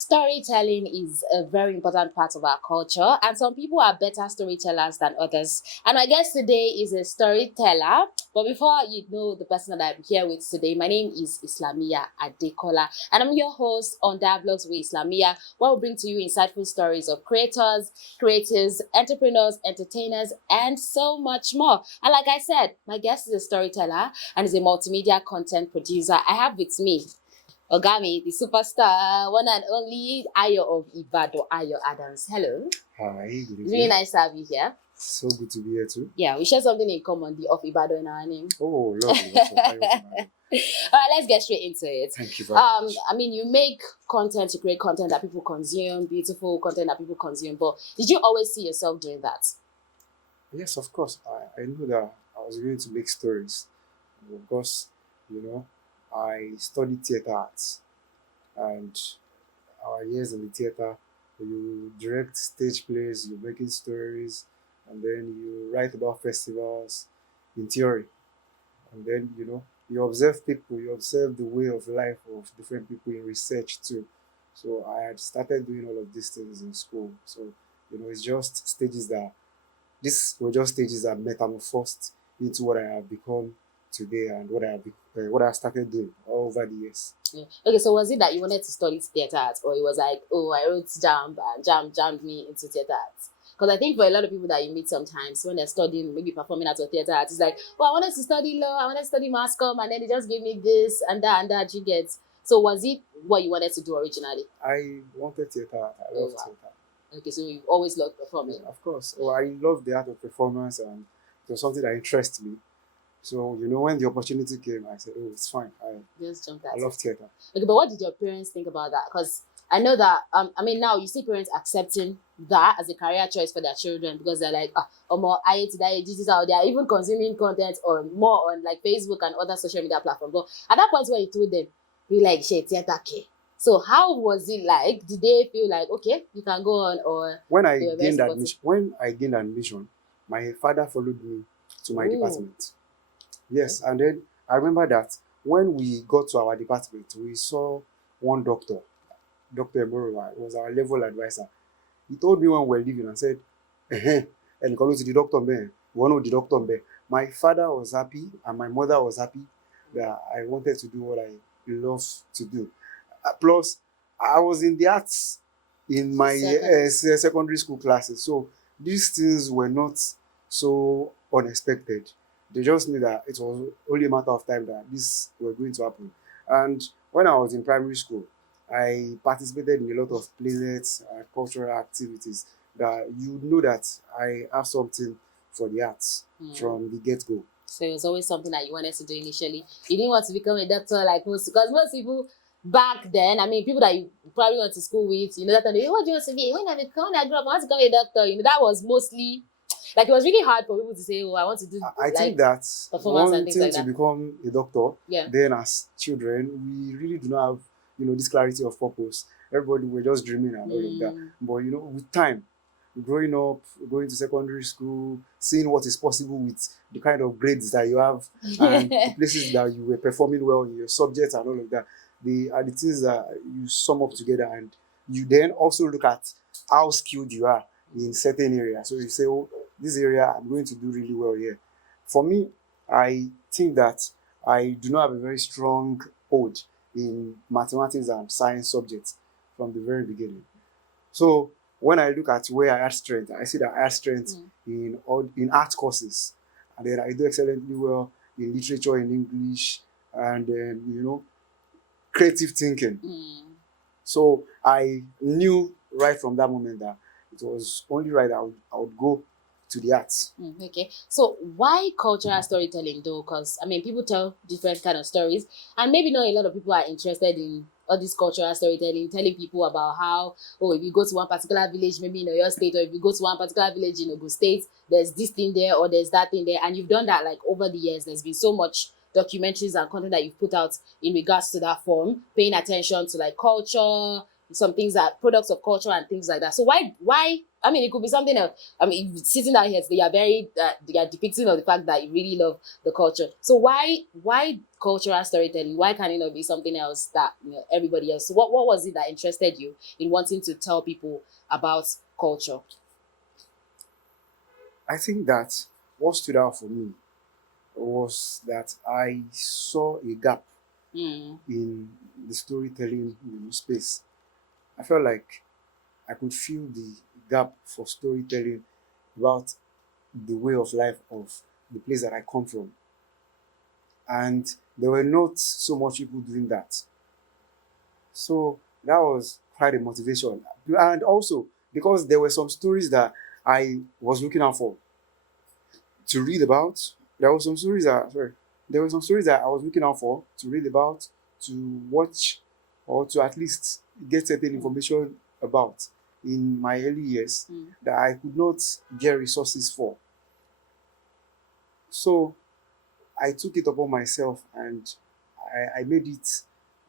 Storytelling is a very important part of our culture, and some people are better storytellers than others. And my guest today is a storyteller. But before you know the person that I'm here with today, my name is Islamia Adekola, and I'm your host on Dialogues with Islamia, where we bring to you insightful stories of creators, creatives, entrepreneurs, entertainers, and so much more. And like I said, my guest is a storyteller and is a multimedia content producer. I have with me Ogami, the superstar, one and only Ayo of Ibadan, Ayo Adams. Hello. Hi, good It's really evening. nice to have you here. So good to be here too. Yeah, we share something in common, the of Ibadan in our name. Oh, lovely. That's what I was about. All right, let's get straight into it. Thank you very much. I mean, you make content, you create content that people consume, beautiful content that people consume, but did you always see yourself doing that? Yes, of course. I knew that I was going to make stories. Of course, you know, I studied theater arts, and our years in the theater, you direct stage plays, you're making stories, and then you write about festivals in theory. And then you observe people, you observe the way of life of different people in research too. So I had started doing all of these things in school. So it's just stages that these were just stages that metamorphosed into what I have become today, and what I started doing all over the years. Yeah. Okay, so was it that you wanted to study theater arts, or it was like, oh, I wrote jam and jam jammed me into theater arts? Because I think for a lot of people that you meet sometimes when they're studying, maybe performing arts or theater arts, it's like, well, I wanted to study law, I wanted to study mass comm, and then they just gave me this and that. You get. So was it what you wanted to do originally? I wanted theater art. I Oh, loved wow. theater. Okay, so you've always loved performing. Of course. Oh, I love the art of performance, and it was something that interests me. So, when the opportunity came, I said, oh, it's fine. Just jumped I at love it. theater. Okay, but what did your parents think about that? Because I know that I mean now you see parents accepting that as a career choice for their children because they're like, more I today digital, they are even consuming content on more on like Facebook and other social media platforms. But at that point when you told them, you like shit, theater okay. So how was it like? Did they feel like okay, you can go on, or When I they were very gained supportive? admission, my father followed me to my Ooh. department. Yes, and then I remember that when we got to our department, we saw one doctor, Dr. Emorowa, was our level advisor. He told me when we were leaving and said, and call to the doctor man, one of the doctor man. My father was happy and my mother was happy that I wanted to do what I love to do. Plus, I was in the arts in my secondary school classes. So these things were not so unexpected. They just knew that it was only a matter of time that this were going to happen. And when I was in primary school, I participated in a lot of playlets and cultural activities that you know that I have something for the arts from the get-go. So it was always something that you wanted to do initially. You didn't want to become a doctor like most, because most people back then, I mean, people that you probably went to school with, that time, what do you want to be? When I grew up, I want to become a doctor. That was mostly, like, it was really hard for people to say, oh, I want to do, I think that performance and things wanting like to that. become a doctor, Yeah. then as children, we really do not have, this clarity of purpose. Everybody were just dreaming and all of that. But, with time, growing up, going to secondary school, seeing what is possible with the kind of grades that you have and the places that you were performing well in your subjects and all of that, they are the things that you sum up together, and you then also look at how skilled you are in certain areas. So you say, oh, this area I'm going to do really well here. For me, I think that I do not have a very strong hold in mathematics and science subjects from the very beginning. So when I look at where I had strength, I see that I had strength in art courses, and then I do excellently well in literature, in English, and then creative thinking. So I knew right from that moment that it was only right that I would go to the arts. Okay, so why cultural storytelling though? Because I mean, people tell different kind of stories, and maybe not a lot of people are interested in all this cultural storytelling, telling people about how, oh, if you go to one particular village, maybe in Oyo State, or if you go to one particular village in Ogun State, there's this thing there or there's that thing there, and you've done that like over the years. There's been so much documentaries and content that you've put out in regards to that form, paying attention to like culture, some things that products of culture and things like that. So why? I mean, it could be something else. I mean, sitting down here, they are depicting of the fact that you really love the culture. So why cultural storytelling? Why can it not be something else that everybody else? So what was it that interested you in wanting to tell people about culture? I think that what stood out for me was that I saw a gap Mm, in the storytelling space. I felt like I could feel the gap for storytelling about the way of life of the place that I come from. And there were not so much people doing that. So that was quite a motivation. And also because there were some stories that I was looking out for to read about. There were some stories that I was looking out for to read about, to watch, or to at least get certain information about in my early years mm, that I could not get resources for. So I took it upon myself and I made it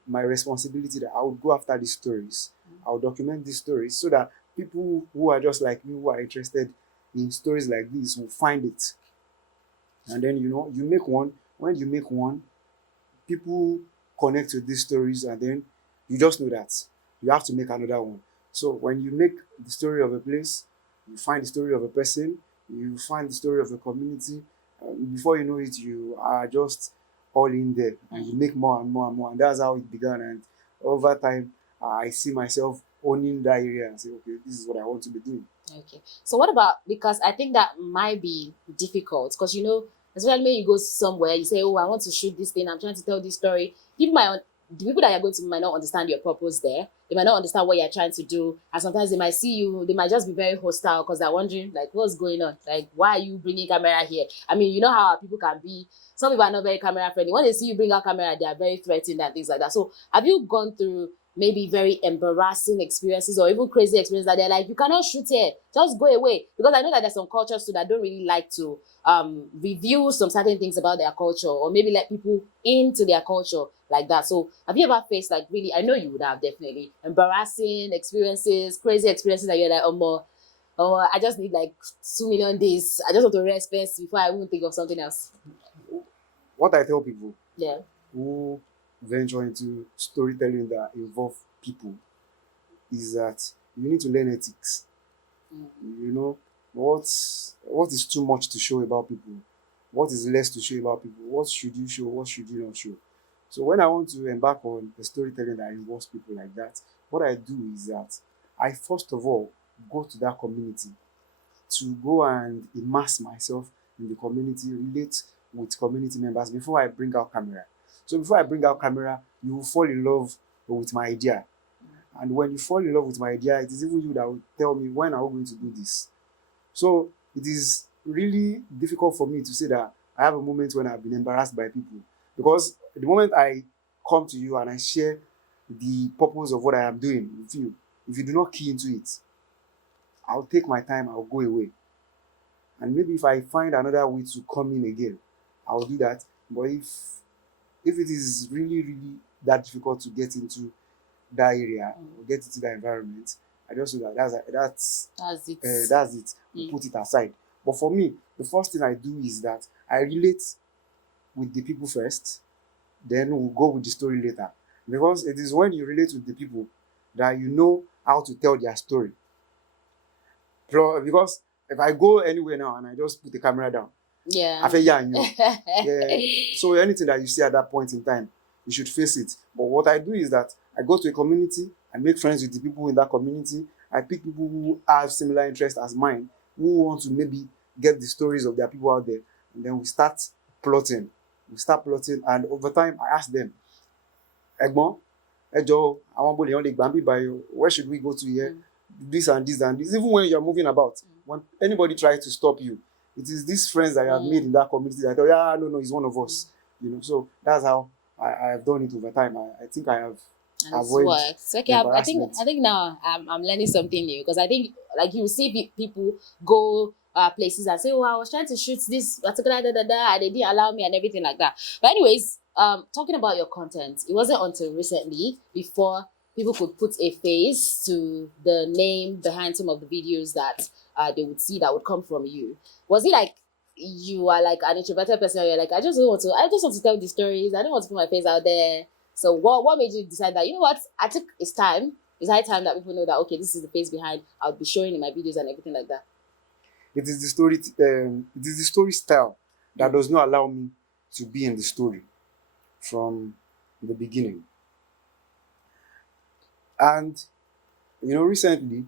my responsibility that I would go after these stories. I would document these stories so that people who are just like me, who are interested in stories like this, will find it. And then, you make one. When you make one, people connect with these stories, and then you just know that you have to make another one. So when you make the story of a place, you find the story of a person, you find the story of a community. Before you know it, you are just all in there, and you mm. make more and more and more. And that's how it began. And over time, I see myself owning that area and say, okay, this is what I want to be doing. Okay. So what about, because I think that might be difficult because especially when you go somewhere, you say, "Oh, I want to shoot this thing. I'm trying to tell this story." The people that you're going to might not understand your purpose there. They might not understand what you're trying to do, and sometimes they might see you. They might just be very hostile because they're wondering, like, what's going on? Like, why are you bringing camera here? I mean, you know how people can be. Some people are not very camera friendly. When they see you bring out camera, they are very threatened and things like that. So, have you gone through maybe very embarrassing experiences or even crazy experiences that they're like, you cannot shoot here, just go away? Because I know that there's some cultures too that don't really like to review some certain things about their culture or maybe let people into their culture like that. So have you ever faced, like, really, I know you would have, definitely embarrassing experiences, crazy experiences that you're like, I just need like 2 million days, I just want to rest first before I even think of something else? What I tell people Yeah. who venture into storytelling that involve people is that you need to learn ethics. Mm. You know, what is too much to show about people? What is less to show about people? What should you show? What should you not show? So when I want to embark on a storytelling that involves people like that, what I do is that I first of all go to that community to go and immerse myself in the community, relate with community members before I bring out camera. So before I bring out camera, you will fall in love with my idea. And when you fall in love with my idea, it is even you that will tell me, when are we going to do this? So it is really difficult for me to say that I have a moment when I've been embarrassed by people. Because the moment I come to you and I share the purpose of what I am doing with you, if you do not key into it, I'll take my time, I'll go away. And maybe if I find another way to come in again, I'll do that. But if it is really, really that difficult to get into that area or get into that environment, I just know that That's it. that's it. We Mm. put it aside. But for me, the first thing I do is that I relate with the people first, then we'll go with the story later. Because it is when you relate with the people that you know how to tell their story. Because if I go anywhere now and I just put the camera down, I Yeah. feel yeah, yeah. So anything that you see at that point in time, you should face it. But what I do is that I go to a community, I make friends with the people in that community, I pick people who have similar interests as mine, who want to maybe get the stories of their people out there, and then we start plotting. We start plotting, and over time, I ask them, Egbon, Ejo, I want to the Bambi by you. Where should we go to here? Mm. This and this and this. Even when you're moving about, when anybody tries to stop you, it is these friends that you have made Mm. in that community that tell you, yeah, no, he's one of us. So that's how I have done it over time. I think I have And it's avoided works. Okay, embarrassment. I think now I'm learning something new because I think, like, you see people go places and say, "Oh, I was trying to shoot this particular and they didn't allow me," and everything like that. But anyways, talking about your content, it wasn't until recently before people could put a face to the name behind some of the videos that they would see that would come from you. Was it like you are like an introverted person, or you're like, I just want to tell the stories, I don't want to put my face out there? So what made you decide that, you know what, I think it's high time that people know that, okay, this is the face behind I'll be showing in my videos and everything like that? It is the story style that does not allow me to be in the story from the beginning. And recently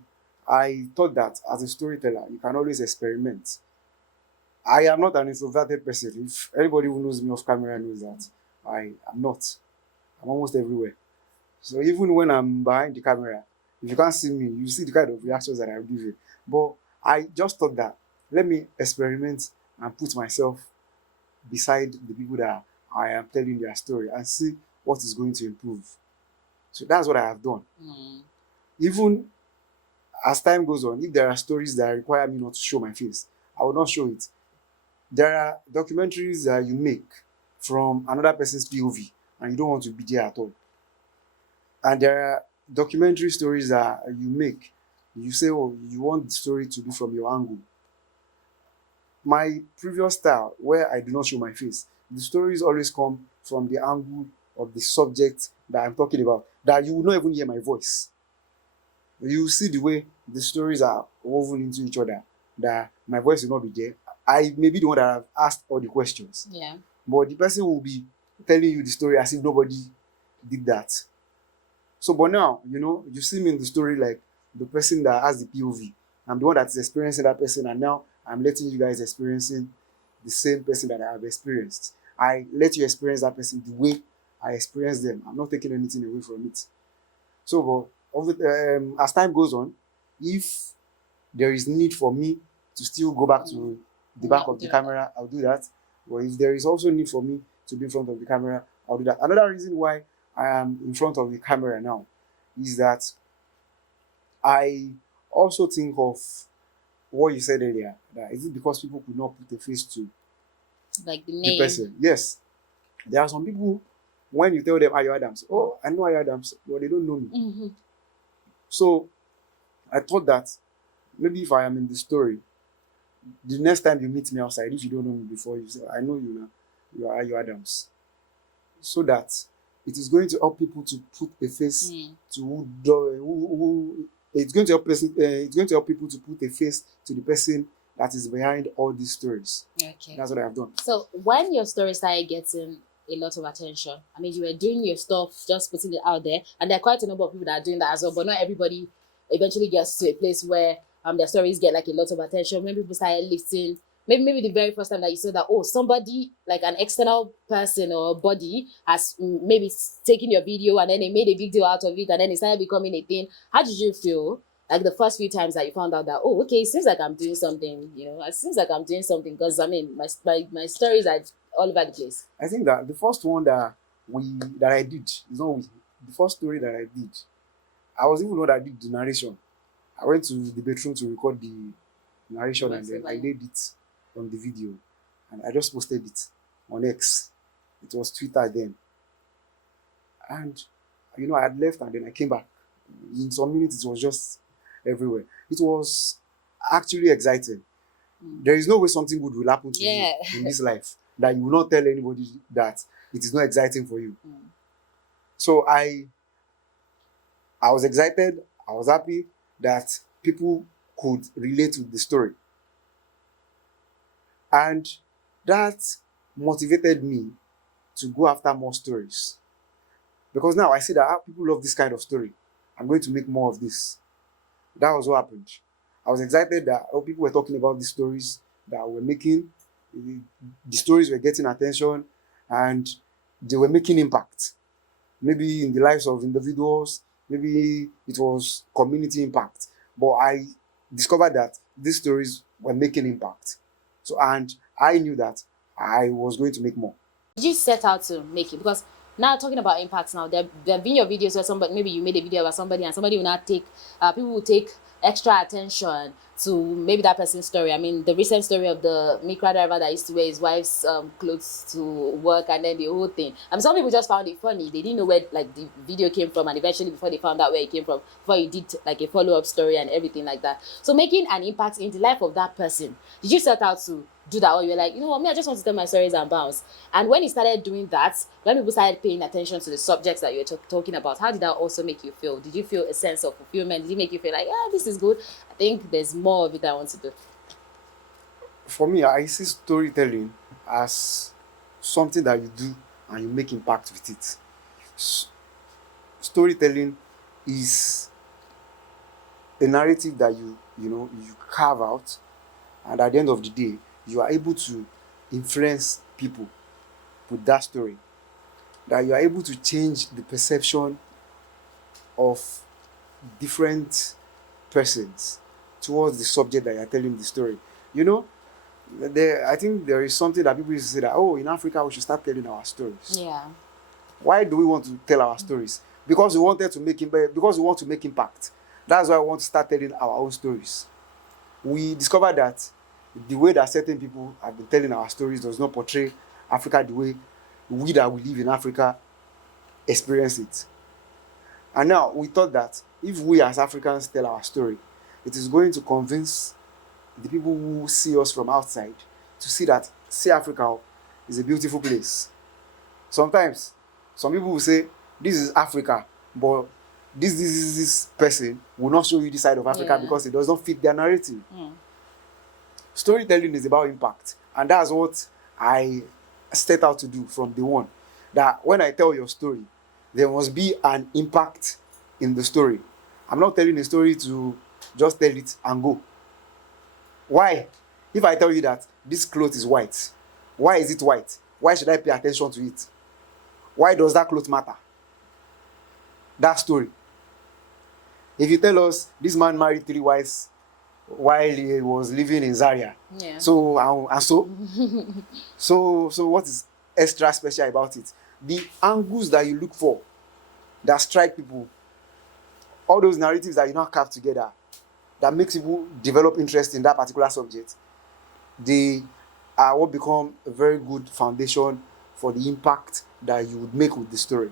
I thought that as a storyteller, you can always experiment. I am not an introverted person. If anybody who knows me off camera knows that I am not. I'm almost everywhere. So even when I'm behind the camera, if you can't see me, you see the kind of reactions that I'm giving. But I just thought that let me experiment and put myself beside the people that I am telling their story and see what is going to improve. So that's what I have done. Even as time goes on, if there are stories that require me not to show my face, I will not show it. There are documentaries that you make from another person's POV and you don't want to be there at all. And there are documentary stories that you make. You say, oh, you want the story to be from your angle. My previous style, where I do not show my face, the stories always come from the angle of the subject that I'm talking about, that you will not even hear my voice. You see the way the stories are woven into each other, that my voice will not be there. I may be the one that have asked all the questions. Yeah. But the person will be telling you the story as if nobody did that. So, but now, you see me in the story like the person that has the POV. I'm the one that is experiencing that person, and now I'm letting you guys experiencing the same person that I have experienced. I let you experience that person the way I experienced them. I'm not taking anything away from it. So, but as time goes on, if there is need for me to still go back to the back of the camera, I'll do that. But if there is also need for me to be in front of the camera, I'll do that. Another reason why I am in front of the camera now is that I also think of what you said earlier. That is it because people could not put a face to Like the the name. person? Yes. There are some people, when you tell them Ayo Adams, oh, I know Ayo Adams, but they don't know me. So I thought that maybe if I am in the story, the next time you meet me outside, if you don't know me before, you say, I know you now, you are Ayo Adams. So that it is going to help people to put a face to who it's going to help it's going to help people to put a face to the person that is behind all these stories. Okay. That's what I have done. So when your story started getting a lot of attention, I mean, you were doing your stuff, just putting it out there, and there are quite a number of people that are doing that as well, but not everybody eventually gets to a place where their stories get like a lot of attention. When people started listening, maybe the very first time that you saw that, oh, somebody like an external person or body has maybe taken your video and then they made a big deal out of it and then it started becoming a thing. How did you feel like the first few times that you found out that, oh, okay, it seems like I'm doing something, it seems like I'm doing something, because I mean my stories are all over the place? I think that the first one that I did is not the first story that I did. I was even the one that did the narration. I went to the bedroom to record the narration and then I did it on the video and I just posted it on X. It was Twitter then. And I had left and then I came back. In some minutes it was just everywhere. It was actually exciting. There is no way something good will happen to you in this life that you will not tell anybody that it is not exciting for you. So I was excited, I was happy that people could relate with the story. And that motivated me to go after more stories. Because now I see that people love this kind of story. I'm going to make more of this. That was what happened. I was excited that people were talking about the stories that we're making. The stories were getting attention and they were making impact. Maybe in the lives of individuals, maybe it was community impact. But I discovered that these stories were making impact. So, and I knew that I was going to make more. Did you set out to make it? Because now talking about impacts now, there have been your videos where somebody, maybe you made a video about somebody and somebody will not take, people will take extra attention to maybe that person's story. I mean, the recent story of the Micra driver that used to wear his wife's clothes to work, and then the whole thing. Some people just found it funny. They didn't know where like the video came from, and eventually before they found out where it came from, before you did like a follow-up story and everything like that. So making an impact in the life of that person. Did you set out to do that, or you're like, you know what, me, I just want to tell my stories and bounce? And when you started doing that, when people started paying attention to the subjects that you're talking about, how did that also make you feel? Did you feel a sense of fulfillment? Did it make you feel like, yeah, this is good, I think there's more of it I want to do? For me, I see storytelling as something that you do and you make impact with it. S- Storytelling is a narrative that you carve out, and at the end of the day, you are able to influence people with that story. That you are able to change the perception of different persons towards the subject that you are telling the story. You know, I think there is something that people used to say that, oh, in Africa we should start telling our stories. Yeah. Why do we want to tell our stories? Because we wanted to make because we want to make impact. That's why we want to start telling our own stories. We discovered that the way that certain people have been telling our stories does not portray Africa the way we that we live in Africa experience it. And now we thought that if we as Africans tell our story, it is going to convince the people who see us from outside to see Africa is a beautiful place. Sometimes some people will say this is Africa, but this person will not show you this side of Africa because it does not fit their narrative. Storytelling is about impact, and that's what I set out to do from day one. That when I tell your story, there must be an impact in the story. I'm not telling a story to just tell it and go. Why? If I tell you that this cloth is white, why is it white? Why should I pay attention to it? Why does that cloth matter? That story. If you tell us this man married 3 wives while he was living in Zaria, so what is extra special about it? The angles that you look for that strike people, all those narratives that you now carve together that makes people develop interest in that particular subject, they are what become a very good foundation for the impact that you would make with the story.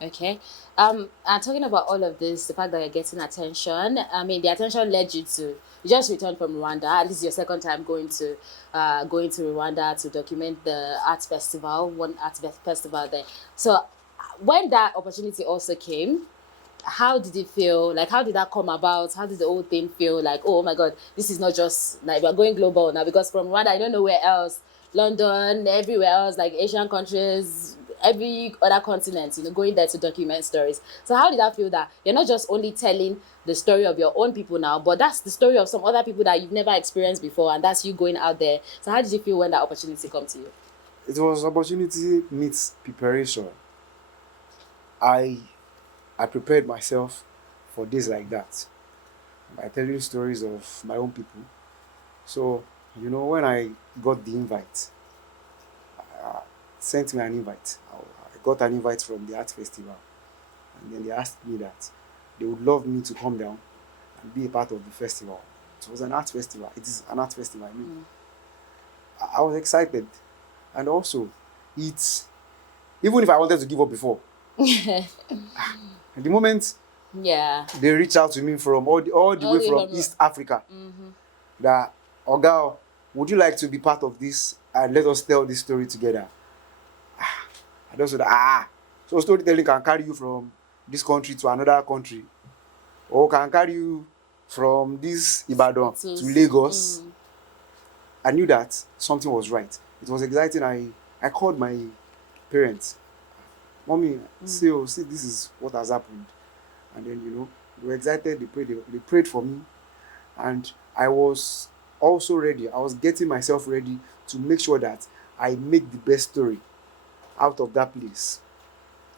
Okay. And talking about all of this, the fact that you're getting attention, I mean, the attention led you to, you just returned from Rwanda, and this is your second time going to Rwanda to document the art festival, one art festival there. So when that opportunity also came, how did it feel? Like, how did that come about? How did the whole thing feel? Like, oh my God, this is not just like we're going global now, because from Rwanda, I don't know where else, London, everywhere else, like Asian countries, every other continent, going there to document stories. So how did that feel that you're not just only telling the story of your own people now, but that's the story of some other people that you've never experienced before, and that's you going out there. So how did you feel when that opportunity came to you? It was opportunity meets preparation. I prepared myself for days like that by telling stories of my own people. So, when I got the invite, sent me an invite. I got an invite from the art festival, and then they asked me that they would love me to come down and be a part of the festival. It was an art festival. It is an art festival. I mean, I was excited, and also, it's even if I wanted to give up before, at the moment, they reached out to me from all the way from East Africa. That, Oga, would you like to be part of this and let us tell this story together? I just said, so storytelling can carry you from this country to another country, or can carry you from this Ibadan to Lagos. I knew that something was right. It was exciting. I called my parents. Mommy, see, this is what has happened. And then, they were excited. They prayed for me. And I was also ready. I was getting myself ready to make sure that I make the best story out of that place.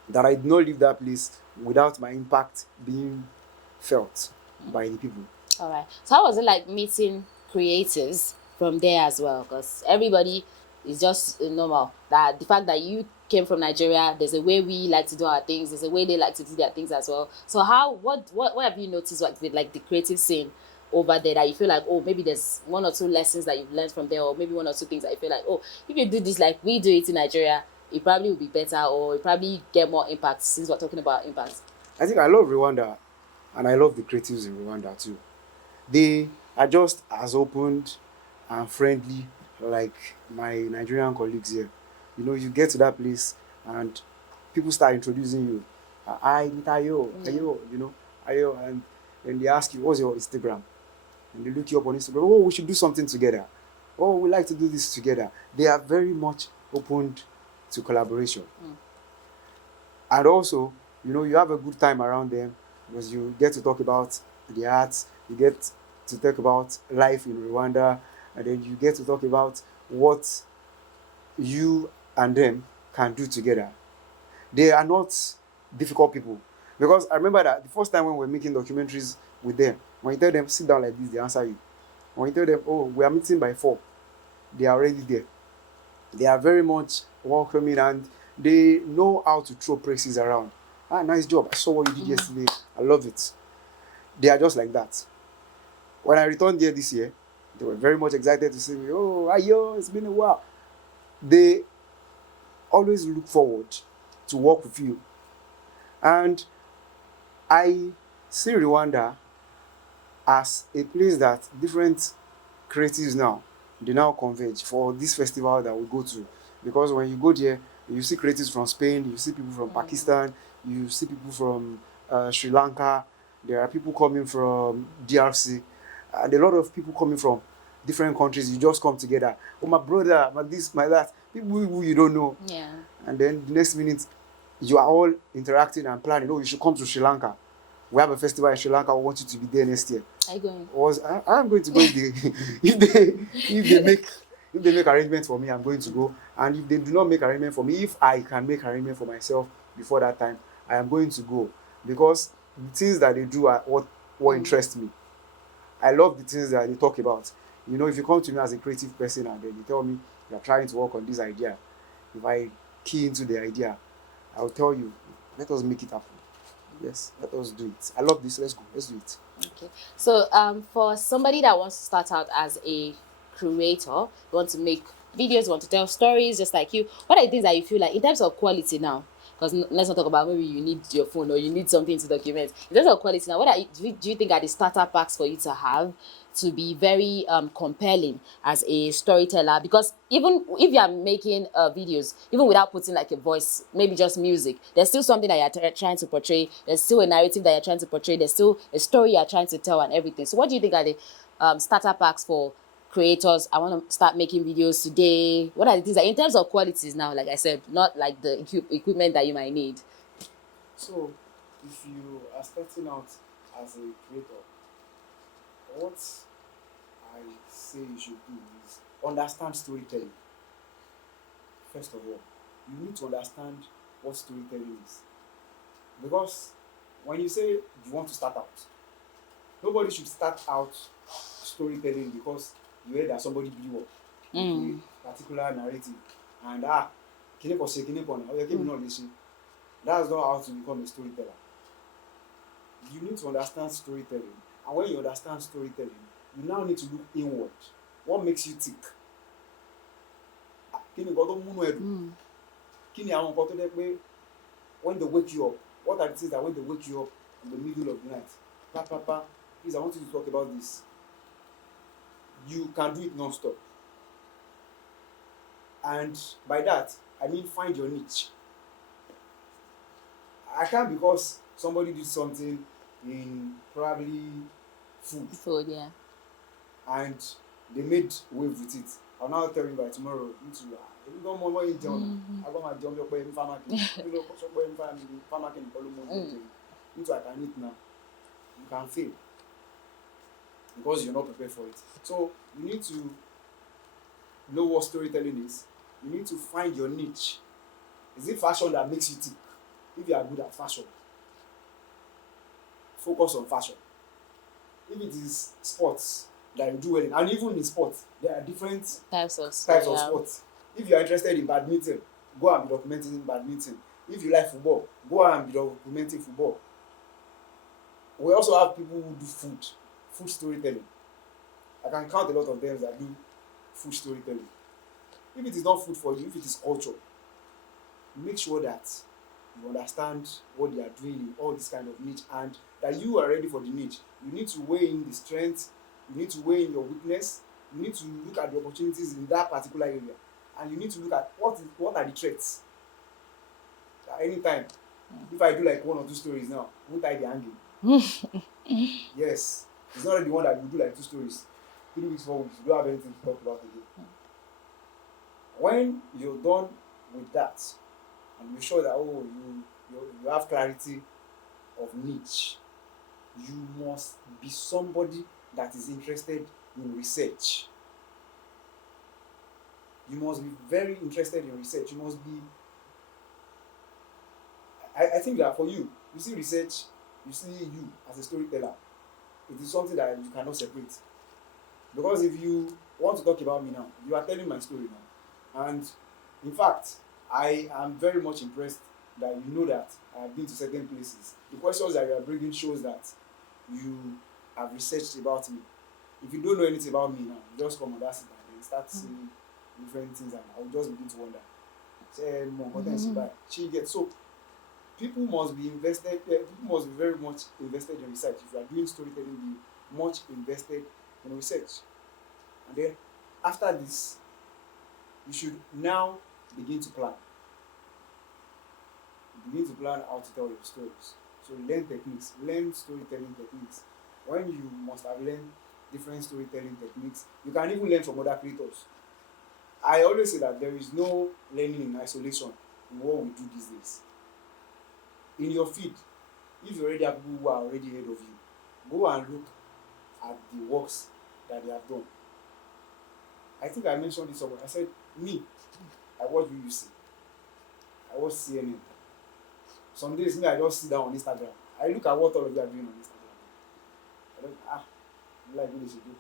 That I did not leave that place without my impact being felt by the people. All right. So how was it like meeting creators from there as well? Because everybody is just normal. That the fact that you came from Nigeria. There's a way we like to do our things. There's a way they like to do their things as well. So what have you noticed like with like the creative scene over there that you feel like, oh, maybe there's one or two lessons that you've learned from there, or maybe one or two things that you feel like, oh, if you do this like we do it in Nigeria, it probably will be better, or it probably get more impact, since we're talking about impact. I think I love Rwanda, and I love the creatives in Rwanda too. They are just as open and friendly like my Nigerian colleagues here. You know, you get to that place and people start introducing you. I meet Ayo, Ayo, you know, Ayo, and then they ask you, what's your Instagram? And they look you up on Instagram. Oh, we should do something together. Oh, we like to do this together. They are very much open to collaboration. And also, you know, you have a good time around them because you get to talk about the arts, you get to talk about life in Rwanda, and then you get to talk about what you and them can do together. They are not difficult people. Because I remember that the first time when we were making documentaries with them, when you tell them, sit down like this, they answer you. When you tell them, oh, we are meeting by 4, they are already there. They are very much welcoming and they know how to throw praises around. Ah, nice job. I saw what you did yesterday. I love it. They are just like that. When I returned here this year, they were very much excited to see me. Oh, Ayo, it's been a while. They always look forward to work with you. And I see Rwanda as a place that different creatives now, they now converge for this festival that we go to. Because when you go there, you see creatives from Spain, you see people from Pakistan, you see people from Sri Lanka, there are people coming from DRC, and a lot of people coming from different countries. You just come together. Oh, my brother, my this, my that. People who you don't know. Yeah. And then the next minute, you are all interacting and planning. Oh, you should come to Sri Lanka. We have a festival in Sri Lanka. We want you to be there next year. Are you going? I'm going to go if they make arrangements for me, I'm going to go. And if they do not make arrangement for me, if I can make arrangement for myself before that time, I am going to go. Because the things that they do are what interests me. I love the things that they talk about. You know, if you come to me as a creative person and then you tell me you're trying to work on this idea, if I key into the idea, I'll tell you, let us make it happen. Yes, let us do it. I love this. Let's go. Let's do it. Okay. So for somebody that wants to start out as a creator, you want to make videos, you want to tell stories just like you, what are the things that you feel like in terms of quality now? Because let's not talk about maybe you need your phone or you need something to document. In terms of quality now, do you think are the starter packs for you to have to be very compelling as a storyteller? Because even if you are making videos, even without putting like a voice, maybe just music, there's still something that you're trying to portray. There's still a narrative that you're trying to portray. There's still a story you're trying to tell and everything. So what do you think are the starter packs for creators? I want to start making videos today. What are the things that, in terms of qualities now, like I said, not like the equipment that you might need? So, if you are starting out as a creator, what I say you should do is understand storytelling. First of all, you need to understand what storytelling is. Because when you say you want to start out, nobody should start out storytelling because you heard that somebody blew up with a particular narrative and that's not how to become a storyteller. You need to understand storytelling, and when you understand storytelling, you now need to look inward. What makes you tick? When they wake you up, what are the things that when they wake you up in the middle of the night, please, I want you to talk about this. You can do it non-stop. And by that, I mean find your niche. I can't, because somebody did something in probably food. Food, yeah. And they made wave with it. I'll now tell you by tomorrow, you don't want more in town. I got my job, you're paying farmer. You I can eat now. You can fail because you're not prepared for it. So you need to know what storytelling is. You need to find your niche. Is it fashion that makes you tick? If you are good at fashion, focus on fashion. If it is sports that you do well in, and even in sports, there are different types of sports. If you are interested in badminton, go and be documenting badminton. If you like football, go and be documenting football. We also have people who do food storytelling. I can count a lot of them that do food storytelling. If it is not food for you, if it is culture, make sure that you understand what they are doing in all this kind of niche, and that you are ready for the niche. You need to weigh in the strength, you need to weigh in your weakness, you need to look at the opportunities in that particular area, and you need to look at what are the threats. At any time, if I do like 1 or 2 stories now, won't I be hanging? Yes, it's not the one that you do like 2 stories, 3 weeks, 4 weeks, you don't have anything to talk about again. When you're done with that, and you're sure that you have clarity of niche, you must be somebody that is interested in research. You must be very interested in research. You must be, I think that for you, you see research, you see you as a storyteller, it is something that you cannot separate. Because if you want to talk about me now, you are telling my story now. And in fact, I am very much impressed that you know that I have been to certain places. The questions that you are bringing shows that you have researched about me. If you don't know anything about me now, you just come on that seat and then start seeing different things, and I will just begin to wonder. Say, Mom, what else you buy? She gets so. People must be invested. People must be very much invested in research. If you are doing storytelling, be much invested in research. And then after this, you should now begin to plan. Begin to plan how to tell your stories. So learn techniques, learn storytelling techniques. When you must have learned different storytelling techniques, you can even learn from other creators. I always say that there is no learning in isolation in what we do these days. In your field, if you already have people who are already ahead of you, go and look at the works that they have done. I think I mentioned this somewhere. I said, me, I watch BBC, I watch CNN. Some days, me, I just sit down on Instagram. I look at what all of you are doing on Instagram. I don't, you like what they should do.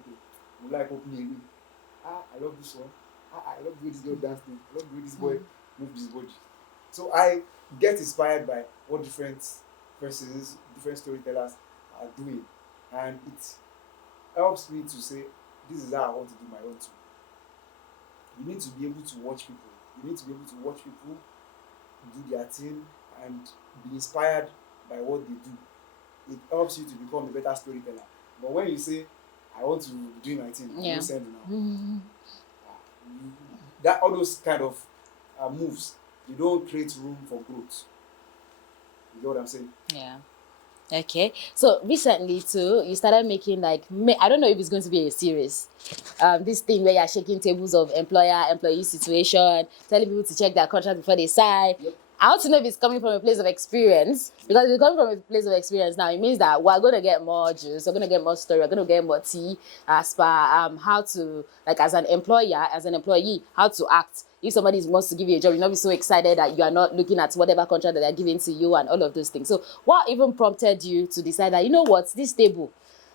Okay, you like opening a I love this one. I love the way this girl danced. I love the way this boy moved his body. So I get inspired by what different persons, different storytellers are doing. And it helps me to say, this is how I want to do my own too. You need to be able to watch people. You need to be able to watch people do their thing and be inspired by what they do. It helps you to become a better storyteller. But when you say, I want to do my thing, you don't send now. That all those kind of moves, you don't create room for growth. You know what I'm saying? Yeah. Okay. So recently too, you started making like I don't know if it's going to be a series. This thing where you're shaking tables of employer-employee situation, telling people to check their contract before they sign. Yep. I want to know if it's coming from a place of experience, because if it's coming from a place of experience now, it means that we're going to get more juice, we're going to get more story, we're going to get more tea as per how to, like as an employer, as an employee, how to act. If somebody wants to give you a job, you'll not be so excited that you are not looking at whatever contract that they're giving to you and all of those things. So what even prompted you to decide that, you know what, this table,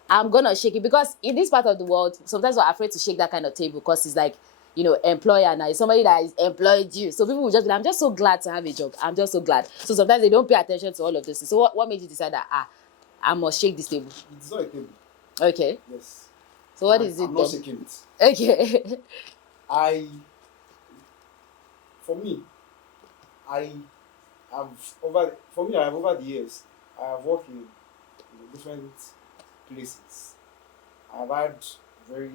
I'm going to shake it? Because in this part of the world, sometimes we're afraid to shake that kind of table because it's like, you know, employer now, it's somebody that is employed you. So people will just be like, I'm just so glad to have a job. I'm just so glad. So sometimes they don't pay attention to all of this. So what made you decide that, I must shake this table? It's not a table. Okay. Yes. So what is it I'm not then? shaking it. Okay. For me, I I have over the years, I have worked in different places. I've had very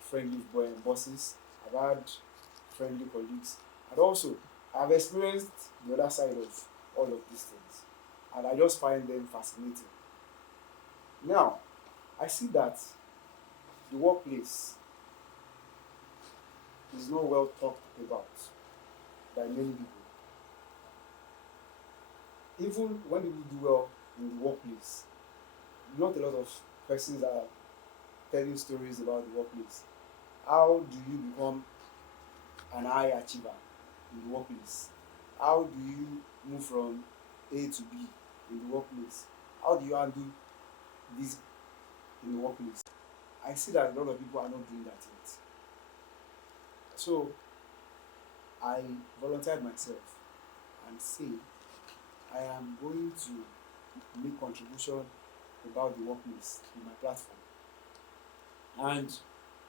friendly bosses. I've had friendly colleagues, and also I've experienced the other side of all of these things, and I just find them fascinating. Now, I see that the workplace is not well talked about by many people. Even when people do well in the workplace, not a lot of persons are telling stories about the workplace. How do you become an high achiever in the workplace? How do you move from A to B in the workplace? How do you handle this in the workplace? I see that a lot of people are not doing that yet. So I volunteered myself and say I am going to make contribution about the workplace in my platform. And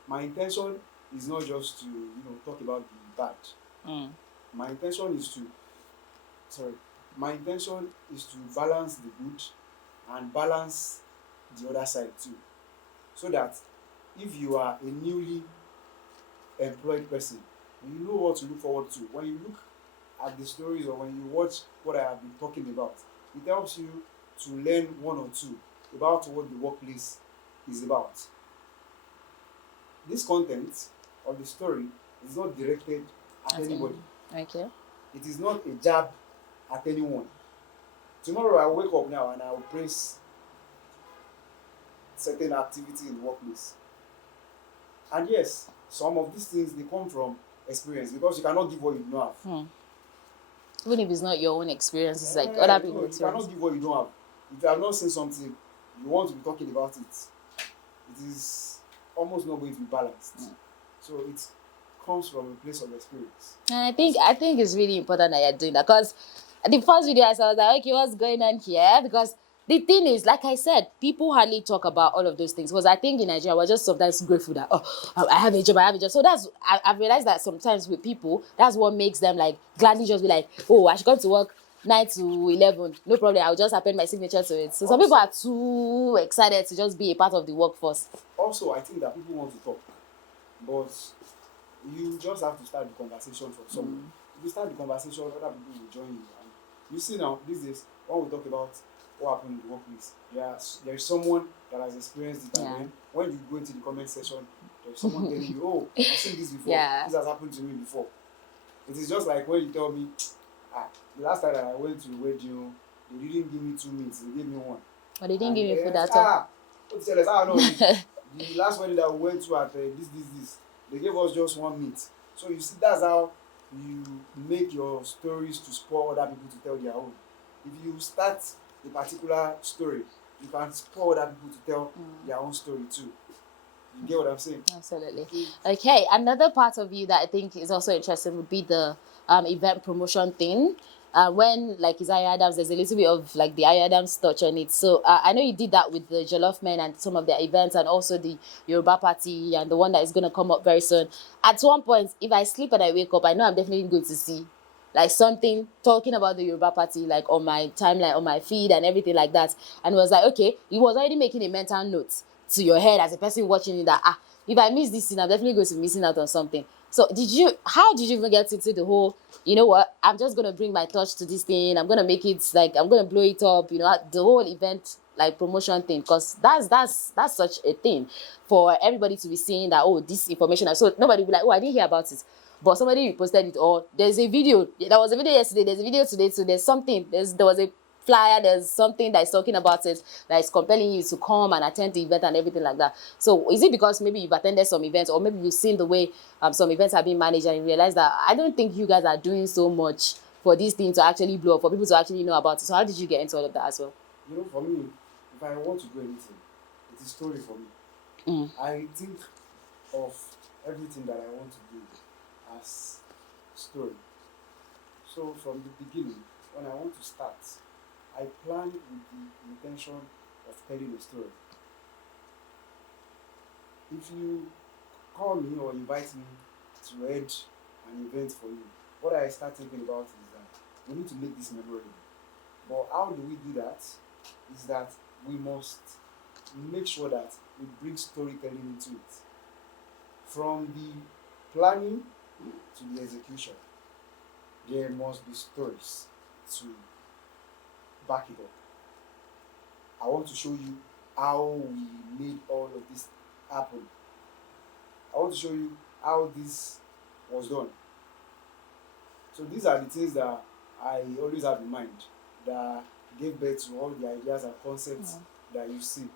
my intention is not just to talk about the bad. Mm. My intention is to sorry. My intention is to balance the good and balance the other side too, so that if you are a newly employed person, you know what to look forward to. When you look at the stories or when you watch what I have been talking about, it helps you to learn one or two about what the workplace is about. This content of the story is not directed at anybody. Okay. It is not a jab at anyone. Tomorrow I will wake up now and I will praise certain activity in the workplace. And yes, some of these things they come from experience, because you cannot give what you don't have. Even if it's not your own experience, it's like other No, people's you experience. cannot give what you don't have. If you have not seen something, you want to be talking about it, it is almost not going to be balanced. So it comes from a place of experience. And I think it's really important that you're doing that, because the first video I saw, I was like, okay, what's going on here? Because the thing is, like I said, people hardly talk about all of those things. Because I think in Nigeria, we're just sometimes grateful that, oh, I have a job, I have a job. So I've realized that sometimes with people, that's what makes them like gladly just be like, oh, I should come to work 9 to 11. No problem, I'll just append my signature to it. So some people are too excited to just be a part of the workforce. Also, I think that people want to talk, but you just have to start the conversation from somewhere. If you start the conversation, other people will join you. And you see now, these days, when we talk about what happened in the workplace, there is someone that has experienced it, and then when you go into the comment section, there's someone telling you, oh, I've seen this before. This has happened to me before. It is just like when you tell me, the last time that I went to a wedding, they didn't give me 2 minutes, they gave me one. But they didn't give me food at all. No, the last wedding that we went to at this, they gave us just 1 minute. So you see, that's how you make your stories to spur other people to tell their own. If you start a particular story, you can spur other people to tell their own story too. You get what I'm saying? Absolutely. Okay, another part of you that I think is also interesting would be the event promotion thing. When like is Ayo Adams, there's a little bit of like the Ayo Adams touch on it. So I know you did that with the Jollof Men and some of their events, and also the Yoruba Party and the one that is going to come up very soon. At one point, if I sleep and I wake up, I know I'm definitely going to see like something talking about the Yoruba Party like on my timeline, on my feed and everything like that. And it was like, okay, he was already making a mental note to your head as a person watching it that if I miss this thing, I'm definitely going to be missing out on something. So how did you even get into the whole, you know what, I'm just going to bring my touch to this thing, I'm going to make it like, I'm going to blow it up, the whole event like promotion thing, because that's such a thing for everybody to be seeing that, oh, this information, so nobody will be like, oh, I didn't hear about it, but somebody reposted it, or there's a video, there was a video yesterday, there's a video today, so there's something, there was a flyer, there's something that is talking about it that is compelling you to come and attend the event and everything like that. So is it because maybe you've attended some events, or maybe you've seen the way some events are being managed, and you realize that I don't think you guys are doing so much for this thing to actually blow up, for people to actually know about it? So how did you get into all of that as well? For me, if I want to do anything, it is story for me. I think of everything that I want to do as story. So from the beginning, when I want to start, I plan with the intention of telling a story. If you call me or invite me to head an event for you, what I start thinking about is that we need to make this memorable. But how do we do that? Is that we must make sure that we bring storytelling into it. From the planning to the execution, there must be stories to back it up. I want to show you how we made all of this happen. I want to show you how this was done. So these are the things that I always have in mind that gave birth to all the ideas and concepts that you see.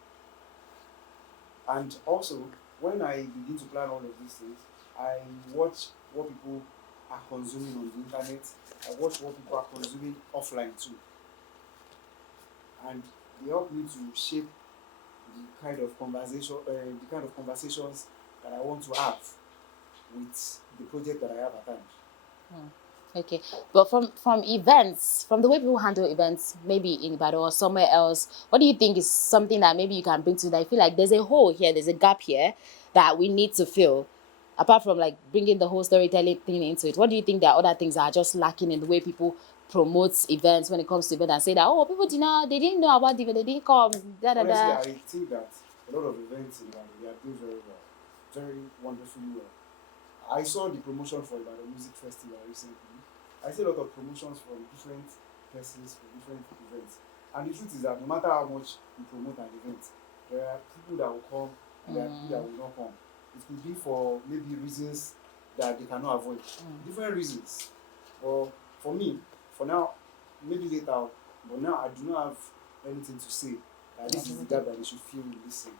And also, when I begin to plan all of these things, I watch what people are consuming on the internet. I watch what people are consuming offline too. And they help me to shape the kind of conversations that I want to have with the project that I have at hand. Okay, but from events, from the way people handle events, maybe in Ibadan or somewhere else, what do you think is something that maybe you can bring to that? I feel like there's a hole here, there's a gap here that we need to fill. Apart from like bringing the whole storytelling thing into it, what do you think there are other things that are just lacking in the way people promote events when it comes to events and say that people did not, they didn't know about the event, they didn't come, da da Honestly, da. I think that a lot of events in Ibadan, they are doing very well, very wonderfully well. I saw the promotion for Ibadan Music Festival recently. I see a lot of promotions from different persons for different events. And the truth is that no matter how much you promote an event, there are people that will come and there are people that will not come. It could be for maybe reasons that they cannot avoid. Different reasons. But for me, for now, maybe later, but now I do not have anything to say that this is the gap that they should feel in this thing.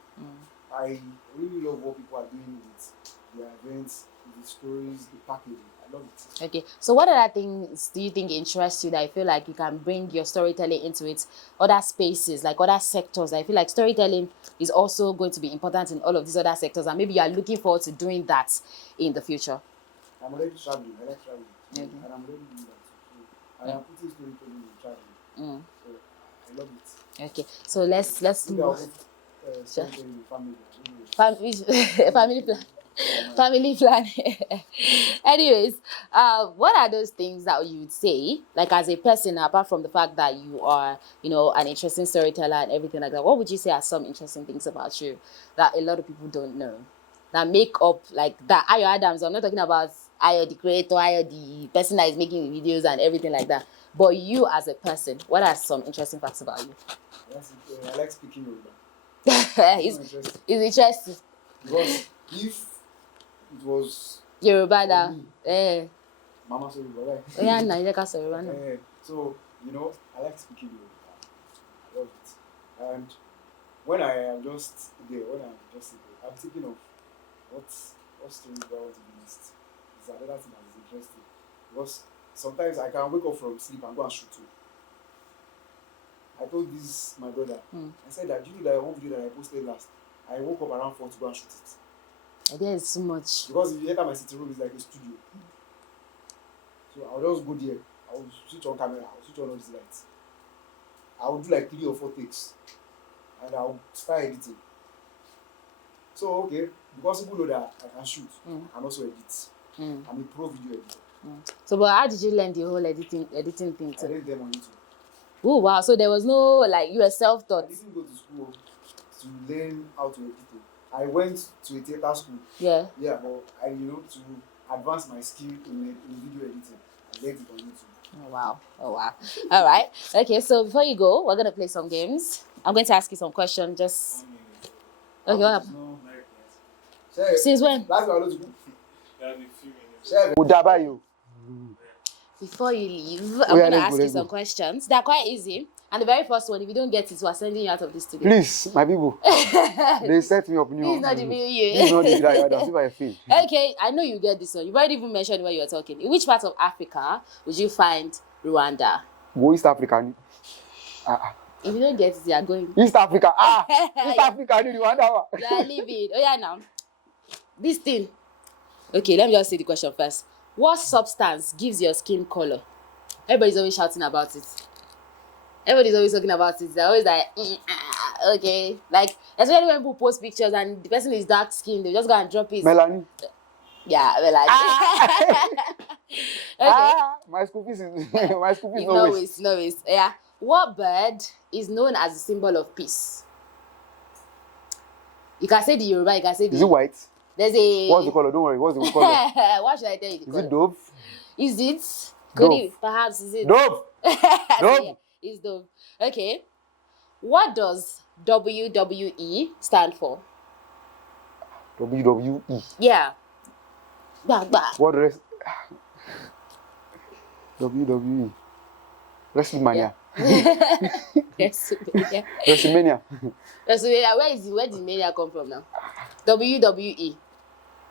I really love what people are doing with their events, the stories, the packaging. I love it. Okay, so what other things do you think interest you that I feel like you can bring your storytelling into it, other spaces, like other sectors? I feel like storytelling is also going to be important in all of these other sectors, and maybe you are looking forward to doing that in the future. I'm already traveling. I like traveling. Okay. And I'm already doing that too. So I am putting storytelling in traveling. So I love it. Okay, so let's Maybe I'll move. put storytelling in family. I don't know. Family plan. Family plan. Anyways, what are those things that you would say, like as a person, apart from the fact that you are, an interesting storyteller and everything like that? What would you say are some interesting things about you that a lot of people don't know, that make up like that? Ayo Adams. I'm not talking about Ayo the creator, Ayo the person that is making the videos and everything like that. But you as a person, what are some interesting facts about you? I like speaking Yoruba. It's interesting. Because if it was Yoruba that Mama so Yoruba, right? yeah, no, you can say Yoruba now. So I like speaking Yoruba. I love it. And when I am just there, I'm thinking of what story do I want to be next. It's another thing that is interesting. Because sometimes I can wake up from sleep and go and shoot too. I told this my brother. I said that, do you know that one video that I posted last, I woke up around 4 to go and shoot it. Idea is too much. Because if you enter my sitting room, it's like a studio. So I'll just go there. I'll switch on camera. I'll switch on all these lights. I'll do like 3 or 4 takes. And I'll start editing. So, okay, because people know that I can shoot, I can also edit. I'm a pro video editor. So, but how did you learn the whole editing thing too? I learned them on YouTube. Oh, wow. So there was no, like, you were self-taught? I didn't go to school to learn how to edit. I went to a theater school. Yeah. Yeah, but to advance my skill in video editing, I learned it on YouTube. Oh, wow. All right. Okay, so before you go, we're going to play some games. I'm going to ask you some questions. Just... Okay, what happened? Since when? Last one, I Before you leave, I'm going to ask you some questions. They're quite easy. And the very first one, if you don't get it, we're sending you out of this studio. Please, my people. They set me up new. This is not the real you. This is not the real That's if I feel. Okay, I know you get this one. You've already even mentioned when you were talking. In which part of Africa would you find Rwanda? Go East Africa. If you don't get it, you are going. East Africa. East Africa. Rwanda. You are leaving. Oh, yeah, now. This thing. Okay, let me just say the question first. What substance gives your skin color? Everybody's always shouting about it. Everybody's always talking about it. They're always like, okay. Like, especially when people post pictures and the person is dark skinned, they just go and drop it. Melanie. Yeah, Melanie. Okay. My school fees is no waste. Yeah. What bird is known as a symbol of peace? You can say the Yoruba, you can say the... Is it white? There's a... What's the color? Don't worry. What's the color? What should I tell you? Is it dove? Is it? Dove. Perhaps is it? Dove. Dove. Yeah, it's dove. Okay. What does WWE stand for? WWE. Yeah. What rest? WWE. WrestleMania. WrestleMania. WrestleMania. WrestleMania. Where did mania come from now? WWE.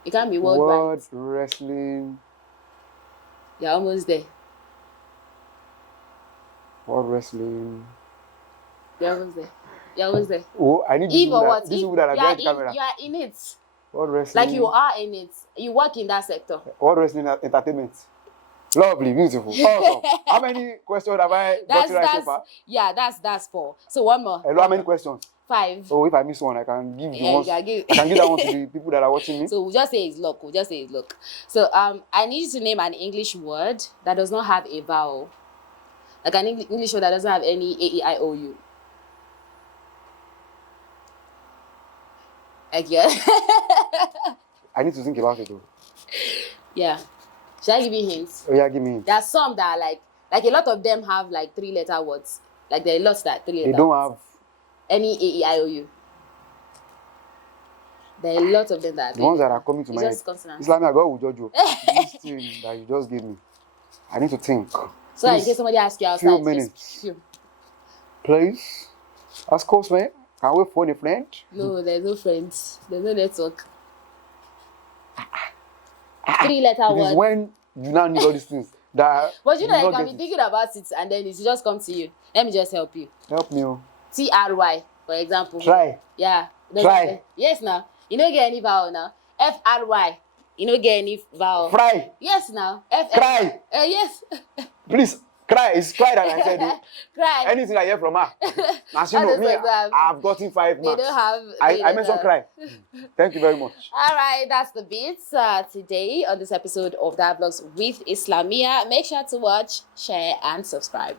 It can't be worldwide. World Wrestling. You're almost there. World Wrestling. You're almost there. Oh, I need If or what? This is that I camera. You are in it. World Wrestling. Like you are in it. You work in that sector. World Wrestling Entertainment. Lovely, beautiful, awesome. How many questions have I got right so far? Yeah, that's 4. So one more. Hello, how many questions? 5. Oh, if I miss one, I can give the Yeah, ones. you can give. I can give that one to the people that are watching me. So we'll just say it's luck. So I need you to name an English word that does not have a vowel. Like an English word that doesn't have any A-E-I-O-U. Like, yeah. I need to think about it though. Yeah. Should I give you hints? Oh yeah, give me hints. There are some that are like a lot of them have like 3-letter words. Like there are lots that 3-letter. They don't have any A-E-I-O-U. There are lots of them that are the ones that are coming to my head. just consonants. It's like me, I go with Jojo. This thing that you just gave me. I need to think. So in case somebody asks you outside, few minutes. Please. Ask us, man. Can we phone a friend? No, there's no friends. There's no network. 3-letter It word. is when you now need all these things that. But you know, do you not can get be it. thinking about it and then it just come to you. Let me just help you. Help me. Oh. T-R-Y, for example. Try. Yeah. Try. Yes, now. You don't get any vowel now. F-R-Y. You don't get any vowel. Fry. Yes, now. Cry. Yes. Please. Cry. It's cry that I said. Oh. Cry. Anything I hear from her. As you know, me, I've gotten 5 marks. They don't have. I mentioned cry. Thank you very much. All right, that's the bits today on this episode of Dialogues with Islamia. Make sure to watch, share, and subscribe.